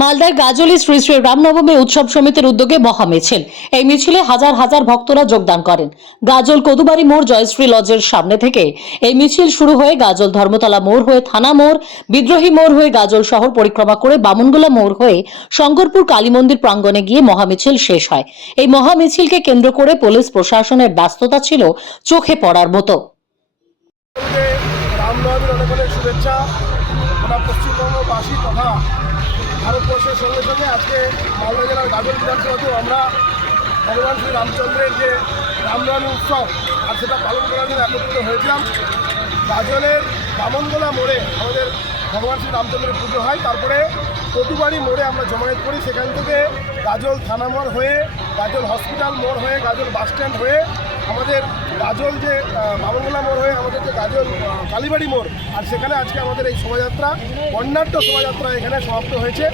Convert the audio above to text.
মালদার গাজলে শ্রী শ্রী রামনবমী উৎসব সমিতির উদ্যোগে মহামিছিল। এই মিছিলে হাজার হাজার ভক্তরা যোগদান করেন। গাজল কদুবাড়ি মোড় জয়শ্রী লজের সামনে থেকে এই মিছিল শুরু হয়ে গাজল ধর্মতলা মোড় হয়ে থানা মোড়, বিদ্রোহী মোড় হয়ে গাজল শহর পরিক্রমা করে বামুনগোলা মোড় হয়ে শঙ্করপুর কালী মন্দির প্রাঙ্গণে গিয়ে মহামিছিল শেষ হয়। এই মহামিছিলকে কেন্দ্র করে পুলিশ প্রশাসনের ব্যস্ততা ছিল চোখে পড়ার মতো। রামনবমীর অনেক অনেক শুভেচ্ছা। আমরা পশ্চিমবঙ্গবাসী তথা ভারতবর্ষের সঙ্গে সঙ্গে আজকে মালদা জেলার গাজল বিধানসভাতেও আমরা ভগবান শ্রী রামচন্দ্রের যে রামনবমী উৎসব আর সেটা পালন করার জন্য একত্রিত হয়েছিলাম। গাজলের বামনগোলা মোড়ে আমাদের ভগবান শ্রী রামচন্দ্রের পুজো হয়, তারপরে কদুবাড়ি মোড়ে আমরা জমায়েত করি। সেখান থেকে গাজল থানা মোড় হয়ে, গাজল হসপিটাল মোড় হয়ে, গাজল বাসস্ট্যান্ড হয়ে আমাদের গাজল যে বামনগোলা মোড় হয়ে আমাদের যে গাজল কালীবাড়ি মোড়, আর সেখানে আজকে আমাদের এই শোভাযাত্রা, বর্ণাঢ্য শোভাযাত্রা এখানে সমাপ্ত হয়েছে।